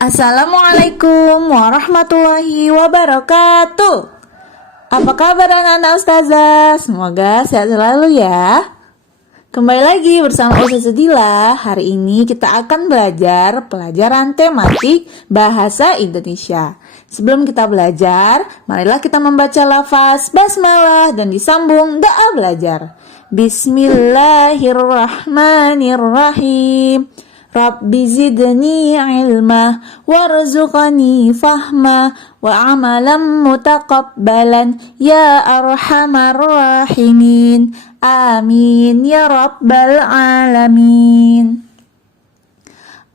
Assalamualaikum warahmatullahi wabarakatuh. Apa kabar anak-anak ustazah? Semoga sehat selalu ya. Kembali lagi bersama Ustazah Dila. Hari ini kita akan belajar pelajaran tematik bahasa Indonesia. Sebelum kita belajar, marilah kita membaca lafaz basmalah dan disambung doa belajar. Bismillahirrahmanirrahim. Rabbi zidni ilma warzuqani fahma wa amalan mutaqabbalan ya arhamar rahimin. Amin ya rabbal alamin.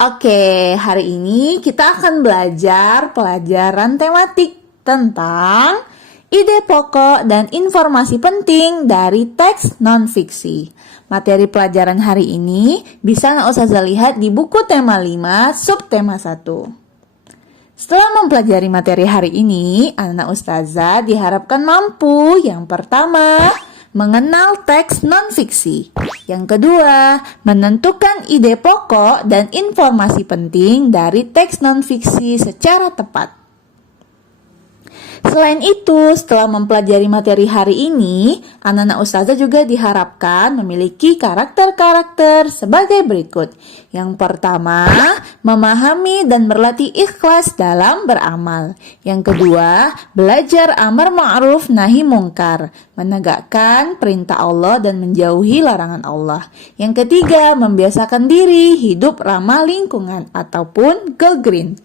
Oke, hari ini kita akan belajar pelajaran tematik tentang ide pokok dan informasi penting dari teks non-fiksi. Materi pelajaran hari ini bisa Ustazah lihat di buku tema 5, subtema 1. Setelah mempelajari materi hari ini, anak Ustazah diharapkan mampu yang pertama, mengenal teks non-fiksi. Yang kedua, menentukan ide pokok dan informasi penting dari teks non-fiksi secara tepat. Selain itu, setelah mempelajari materi hari ini, anak-anak ustazah juga diharapkan memiliki karakter-karakter sebagai berikut. Yang pertama, memahami dan berlatih ikhlas dalam beramal. Yang kedua, belajar amar ma'ruf nahi mungkar, menegakkan perintah Allah dan menjauhi larangan Allah. Yang ketiga, membiasakan diri hidup ramah lingkungan ataupun go green.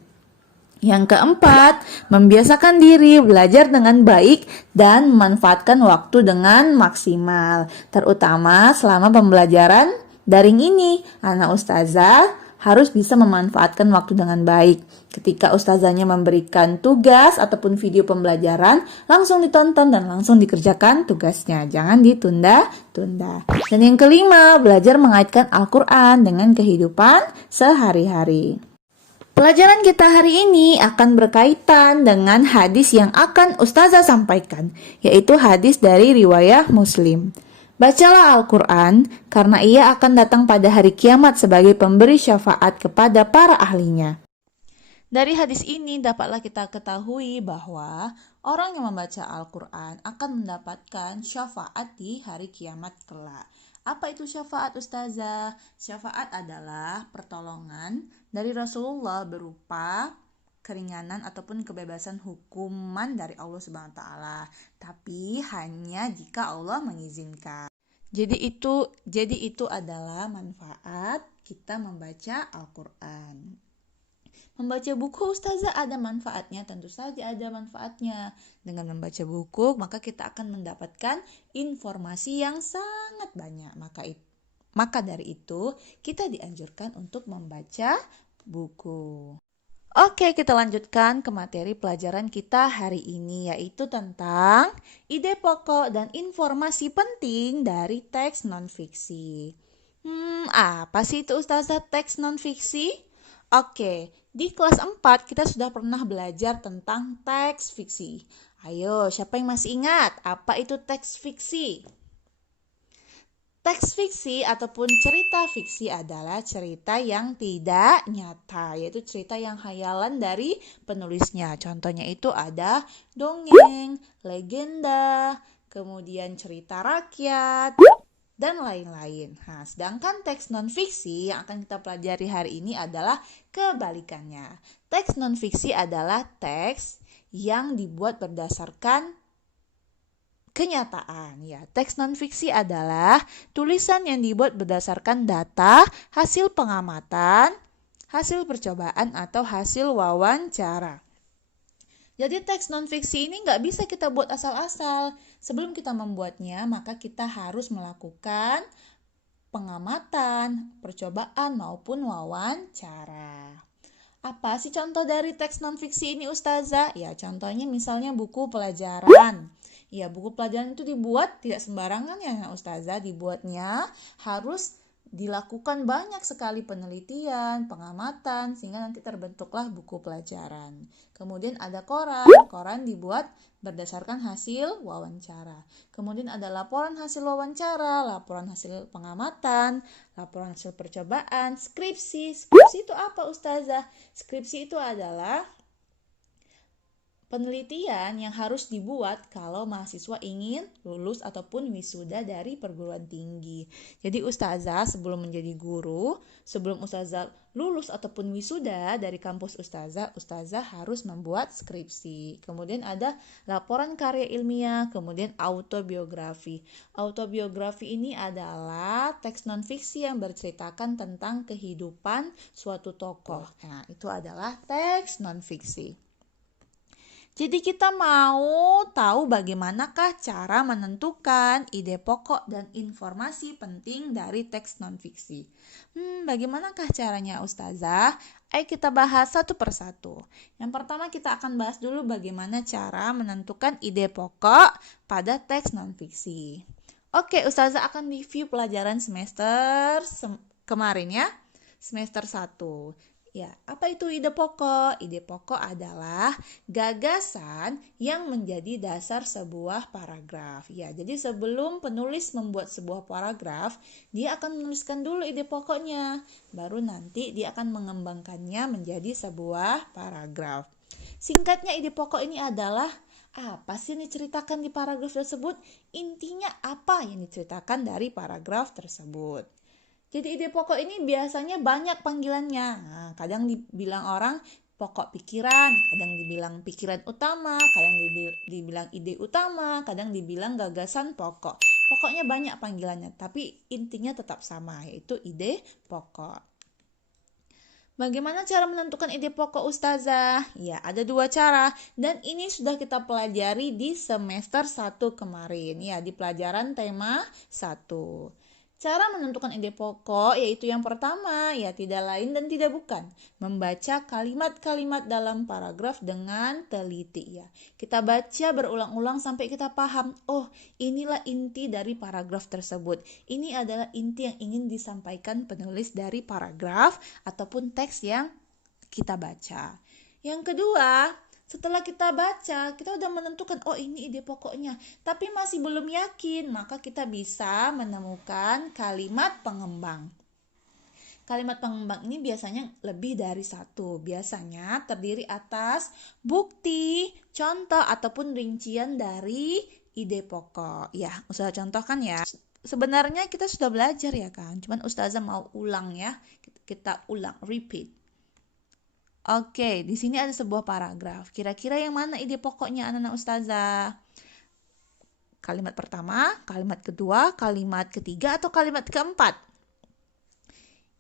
Yang keempat, membiasakan diri belajar dengan baik dan memanfaatkan waktu dengan maksimal. Terutama selama pembelajaran daring ini, anak ustazah harus bisa memanfaatkan waktu dengan baik. Ketika ustazahnya memberikan tugas ataupun video pembelajaran, langsung ditonton dan langsung dikerjakan tugasnya. Jangan ditunda-tunda. Dan yang kelima, belajar mengaitkan Al-Quran dengan kehidupan sehari-hari. Pelajaran kita hari ini akan berkaitan dengan hadis yang akan ustazah sampaikan, yaitu hadis dari riwayah Muslim. Bacalah Al-Quran, karena ia akan datang pada hari kiamat sebagai pemberi syafaat kepada para ahlinya. Dari hadis ini dapatlah kita ketahui bahwa orang yang membaca Al-Quran akan mendapatkan syafaat di hari kiamat kelak. Apa itu syafaat ustazah? Syafaat adalah pertolongan dari Rasulullah berupa keringanan ataupun kebebasan hukuman dari Allah Subhanahu wa taala, tapi hanya jika Allah mengizinkan. Jadi itu adalah manfaat kita membaca Al-Qur'an. Membaca buku ustazah ada manfaatnya, tentu saja ada manfaatnya. Dengan membaca buku, maka kita akan mendapatkan informasi yang sangat banyak. Maka dari itu, kita dianjurkan untuk membaca buku. Oke, kita lanjutkan ke materi pelajaran kita hari ini, yaitu tentang ide pokok dan informasi penting dari teks non-fiksi. Apa sih itu ustazah teks non-fiksi? Oke, di kelas 4 kita sudah pernah belajar tentang teks fiksi. Ayo, siapa yang masih ingat apa itu teks fiksi? Teks fiksi ataupun cerita fiksi adalah cerita yang tidak nyata, yaitu cerita yang khayalan dari penulisnya. Contohnya itu ada dongeng, legenda, kemudian cerita rakyat, dan lain-lain. Nah, sedangkan teks non-fiksi yang akan kita pelajari hari ini adalah kebalikannya. Teks non-fiksi adalah teks yang dibuat berdasarkan kenyataan. Ya, teks non-fiksi adalah tulisan yang dibuat berdasarkan data, hasil pengamatan, hasil percobaan, atau hasil wawancara. Jadi teks non-fiksi ini nggak bisa kita buat asal-asal. Sebelum kita membuatnya, maka kita harus melakukan pengamatan, percobaan, maupun wawancara. Apa sih contoh dari teks non-fiksi ini ustazah? Ya, contohnya misalnya buku pelajaran. Ya, buku pelajaran itu dibuat tidak sembarangan ya ustazah. Dibuatnya harus dilakukan banyak sekali penelitian, pengamatan, sehingga nanti terbentuklah buku pelajaran. Kemudian ada koran, koran dibuat berdasarkan hasil wawancara. Kemudian ada laporan hasil wawancara, laporan hasil pengamatan, laporan hasil percobaan, skripsi. Skripsi itu apa, Ustazah? Skripsi itu adalah penelitian yang harus dibuat kalau mahasiswa ingin lulus ataupun wisuda dari perguruan tinggi. Jadi Ustazah sebelum menjadi guru, sebelum Ustazah lulus ataupun wisuda dari kampus Ustazah, Ustazah harus membuat skripsi. Kemudian ada laporan karya ilmiah, kemudian autobiografi. Autobiografi ini adalah teks non-fiksi yang berceritakan tentang kehidupan suatu tokoh. Nah, itu adalah teks non-fiksi. Jadi kita mau tahu bagaimanakah cara menentukan ide pokok dan informasi penting dari teks non-fiksi. Bagaimanakah caranya, Ustazah? Ayo kita bahas satu persatu. Yang pertama kita akan bahas dulu bagaimana cara menentukan ide pokok pada teks non-fiksi. Oke, Ustazah akan review pelajaran semester kemarin ya. Semester 1. Ya, apa itu ide pokok? Ide pokok adalah gagasan yang menjadi dasar sebuah paragraf. Ya, jadi sebelum penulis membuat sebuah paragraf, dia akan menuliskan dulu ide pokoknya. Baru nanti dia akan mengembangkannya menjadi sebuah paragraf. Singkatnya, ide pokok ini adalah apa sih yang diceritakan di paragraf tersebut? Intinya apa yang diceritakan dari paragraf tersebut? Jadi ide pokok ini biasanya banyak panggilannya. Nah, kadang dibilang orang pokok pikiran, kadang dibilang pikiran utama, kadang dibilang ide utama, kadang dibilang gagasan pokok. Pokoknya banyak panggilannya, tapi intinya tetap sama, yaitu ide pokok. Bagaimana cara menentukan ide pokok, Ustazah? Ya, ada 2 cara, dan ini sudah kita pelajari di semester 1 kemarin, ya, di pelajaran tema 1. Cara menentukan ide pokok yaitu yang pertama, ya tidak lain dan tidak bukan, membaca kalimat-kalimat dalam paragraf dengan teliti ya. Kita baca berulang-ulang sampai kita paham, oh inilah inti dari paragraf tersebut. Ini adalah inti yang ingin disampaikan penulis dari paragraf ataupun teks yang kita baca. Yang kedua, setelah kita baca, kita udah menentukan, oh ini ide pokoknya, tapi masih belum yakin, maka kita bisa menemukan kalimat pengembang. Kalimat pengembang ini biasanya lebih dari 1, biasanya terdiri atas bukti, contoh, ataupun rincian dari ide pokok. Ya, Ustazah contohkan ya. Sebenarnya kita sudah belajar ya kan, cuman Ustazah mau ulang ya, kita ulang, repeat. Oke, di sini ada sebuah paragraf. Kira-kira yang mana ide pokoknya anak-anak Ustazah? Kalimat pertama, kalimat kedua, kalimat ketiga, atau kalimat keempat?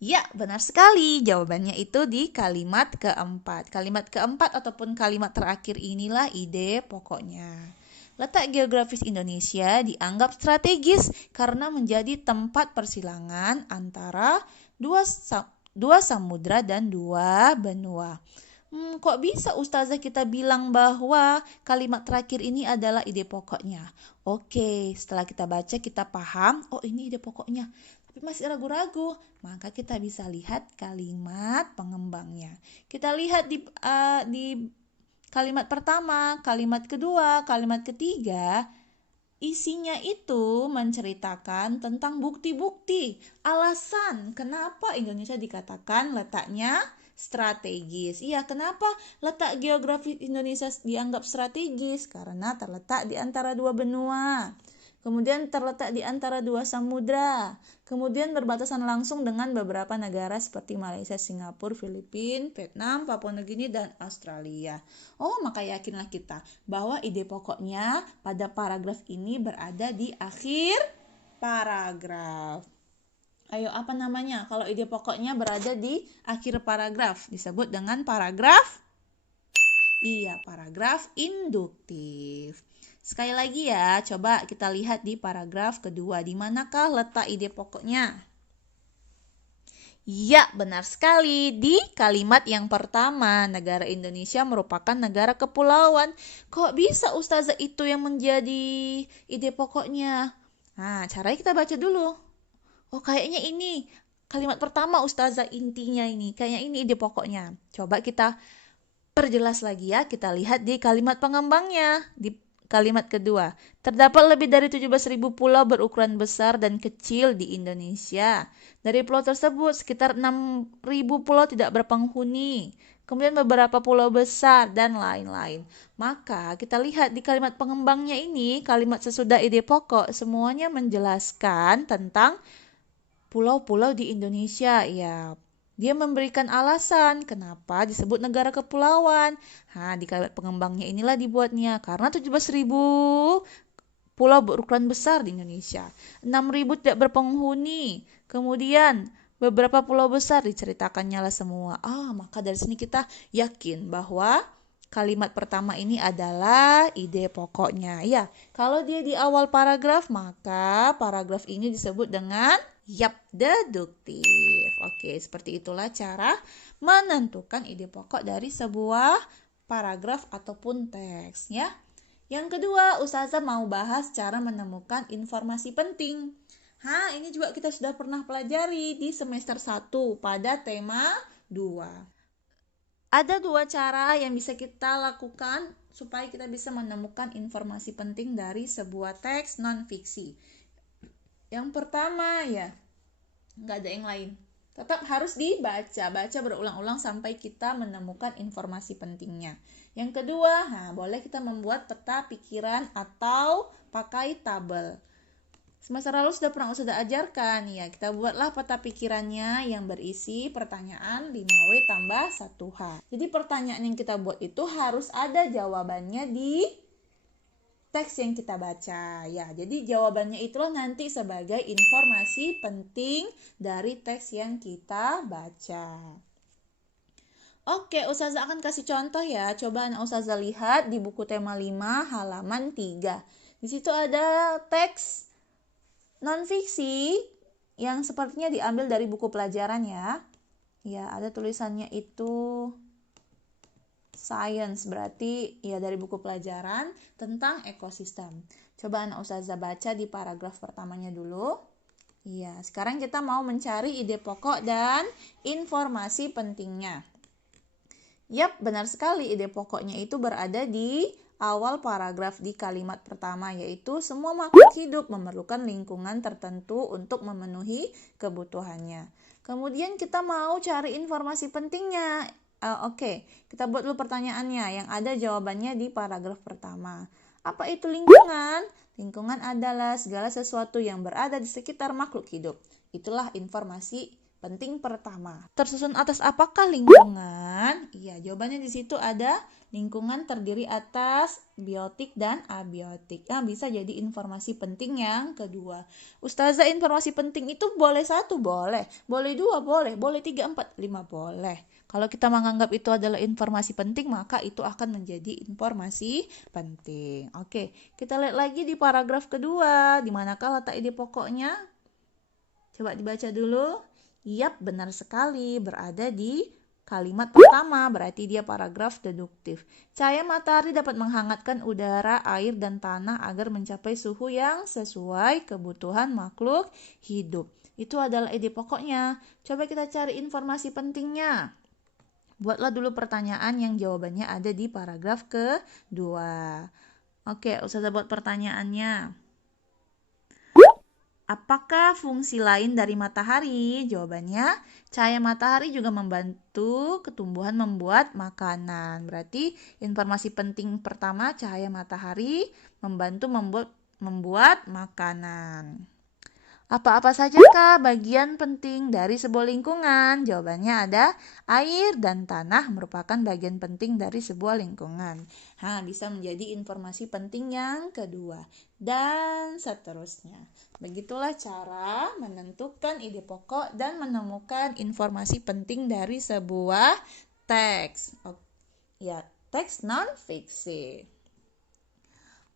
Ya, benar sekali. Jawabannya itu di kalimat keempat. Kalimat keempat ataupun kalimat terakhir inilah ide pokoknya. Letak geografis Indonesia dianggap strategis karena menjadi tempat persilangan antara dua samudra dan 2 benua. Kok bisa Ustazah kita bilang bahwa kalimat terakhir ini adalah ide pokoknya? Oke, setelah kita baca kita paham, oh ini ide pokoknya. Tapi masih ragu-ragu, maka kita bisa lihat kalimat pengembangnya. Kita lihat di kalimat pertama, kalimat kedua, kalimat ketiga. Isinya itu menceritakan tentang bukti-bukti, alasan kenapa Indonesia dikatakan letaknya strategis. Iya, kenapa letak geografis Indonesia dianggap strategis? Karena terletak di antara 2 benua. Kemudian terletak di antara 2 samudra. Kemudian berbatasan langsung dengan beberapa negara seperti Malaysia, Singapura, Filipina, Vietnam, Papua Nugini, dan Australia. Oh, maka yakinlah kita bahwa ide pokoknya pada paragraf ini berada di akhir paragraf. Ayo, apa namanya? Kalau ide pokoknya berada di akhir paragraf, disebut dengan paragraf? Iya, paragraf induktif. Sekali lagi ya, coba kita lihat di paragraf kedua. Di manakah letak ide pokoknya? Ya, benar sekali. Di kalimat yang pertama, negara Indonesia merupakan negara kepulauan. Kok bisa Ustazah itu yang menjadi ide pokoknya? Nah, caranya kita baca dulu. Oh, kayaknya ini kalimat pertama Ustazah intinya ini. Kayaknya ini ide pokoknya. Coba kita perjelas lagi ya, kita lihat di kalimat pengembangnya. Di kalimat kedua, terdapat lebih dari 17.000 pulau berukuran besar dan kecil di Indonesia. Dari pulau tersebut, sekitar 6.000 pulau tidak berpenghuni. Kemudian beberapa pulau besar dan lain-lain. Maka kita lihat di kalimat pengembangnya ini, kalimat sesudah ide pokok, semuanya menjelaskan tentang pulau-pulau di Indonesia. Ya, dia memberikan alasan kenapa disebut negara kepulauan. Di kalimat pengembangnya inilah dibuatnya. Karena 17.000 pulau berukuran besar di Indonesia. 6.000 tidak berpenghuni. Kemudian beberapa pulau besar diceritakannya lah semua. Maka dari sini kita yakin bahwa kalimat pertama ini adalah ide pokoknya. Ya, kalau dia di awal paragraf, maka paragraf ini disebut dengan deduktif. Oke, seperti itulah cara menentukan ide pokok dari sebuah paragraf ataupun teks ya. Yang kedua, Ustazah mau bahas cara menemukan informasi penting. Ini juga kita sudah pernah pelajari di semester 1 pada tema 2. Ada 2 cara yang bisa kita lakukan supaya kita bisa menemukan informasi penting dari sebuah teks non-fiksi. Yang pertama ya, nggak ada yang lain. Tetap harus baca berulang-ulang sampai kita menemukan informasi pentingnya. Yang kedua, boleh kita membuat peta pikiran atau pakai tabel. Semester lalu sudah ajarkan, ya kita buatlah peta pikirannya yang berisi pertanyaan 5W tambah 1H. Jadi pertanyaan yang kita buat itu harus ada jawabannya di teks yang kita baca. Ya, jadi jawabannya itulah nanti sebagai informasi penting dari teks yang kita baca. Oke, Ustazah akan kasih contoh ya. Coba Ustazah lihat di buku tema 5 halaman 3. Di situ ada teks non-fiksi yang sepertinya diambil dari buku pelajaran ya. Ya, ada tulisannya itu science, berarti ya dari buku pelajaran tentang ekosistem. Coba Ustazah baca di paragraf pertamanya dulu. Ya, sekarang kita mau mencari ide pokok dan informasi pentingnya. Yap, benar sekali, ide pokoknya itu berada di awal paragraf di kalimat pertama, yaitu semua makhluk hidup memerlukan lingkungan tertentu untuk memenuhi kebutuhannya. Kemudian kita mau cari informasi pentingnya. Oke, kita buat dulu pertanyaannya yang ada jawabannya di paragraf pertama. Apa itu lingkungan? Lingkungan adalah segala sesuatu yang berada di sekitar makhluk hidup. Itulah informasi penting pertama. Tersusun atas apakah lingkungan? Iya, jawabannya di situ ada lingkungan terdiri atas biotik dan abiotik. Bisa jadi informasi penting yang kedua. Ustazah, informasi penting itu boleh 1, boleh 2, boleh 3, 4, 5, boleh. Kalau kita menganggap itu adalah informasi penting, maka itu akan menjadi informasi penting. Oke, kita lihat lagi di paragraf kedua, di manakah letak ide pokoknya? Coba dibaca dulu. Yap, benar sekali, berada di kalimat pertama, berarti dia paragraf deduktif. Cahaya matahari dapat menghangatkan udara, air, dan tanah agar mencapai suhu yang sesuai kebutuhan makhluk hidup. Itu adalah ide pokoknya. Coba kita cari informasi pentingnya. Buatlah dulu pertanyaan yang jawabannya ada di paragraf kedua. Oke, Ustazah buat pertanyaannya. Apakah fungsi lain dari matahari? Jawabannya, cahaya matahari juga membantu ketumbuhan membuat makanan. Berarti informasi penting pertama, cahaya matahari membantu membuat makanan. Apa-apa sajakah bagian penting dari sebuah lingkungan? Jawabannya ada air dan tanah merupakan bagian penting dari sebuah lingkungan. Bisa menjadi informasi penting yang kedua. Dan seterusnya. Begitulah cara menentukan ide pokok dan menemukan informasi penting dari sebuah teks. Ya, teks non-fiksi.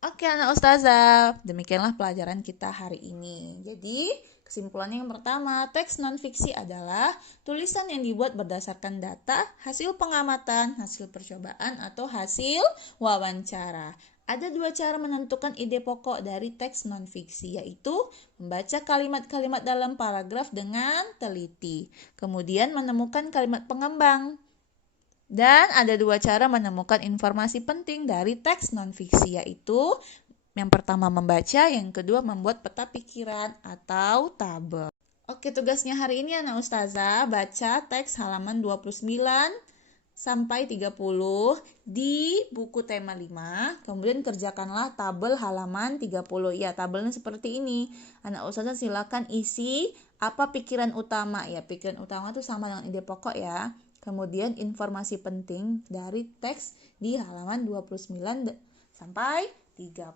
Oke, anak Ustazah, demikianlah pelajaran kita hari ini. Jadi, kesimpulannya yang pertama, teks non-fiksi adalah tulisan yang dibuat berdasarkan data, hasil pengamatan, hasil percobaan, atau hasil wawancara. Ada dua cara menentukan ide pokok dari teks non-fiksi, yaitu membaca kalimat-kalimat dalam paragraf dengan teliti, kemudian menemukan kalimat pengembang. Dan ada dua cara menemukan informasi penting dari teks non-fiksi, yaitu yang pertama membaca, yang kedua membuat peta pikiran atau tabel. Oke, tugasnya hari ini anak ustazah baca teks halaman 29 sampai 30 di buku tema 5. Kemudian kerjakanlah tabel halaman 30. Ya, tabelnya seperti ini. Anak ustazah silakan isi apa pikiran utama. Ya, pikiran utama itu sama dengan ide pokok ya. Kemudian informasi penting dari teks di halaman 29 sampai 30.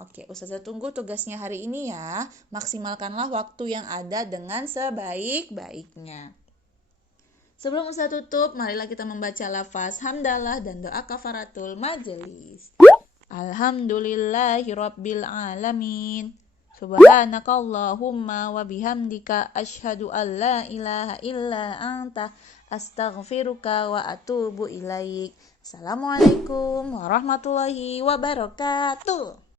Oke, ustazah tunggu tugasnya hari ini ya. Maksimalkanlah waktu yang ada dengan sebaik-baiknya. Sebelum Ustaz tutup, marilah kita membaca lafaz hamdalah dan doa kafaratul majelis. Alhamdulillahirabbil alamin. Subhanakallahumma wa bihamdika asyhadu an la ilaha illa anta astaghfiruka wa atubu ilaik. Assalamualaikum warahmatullahi wabarakatuh.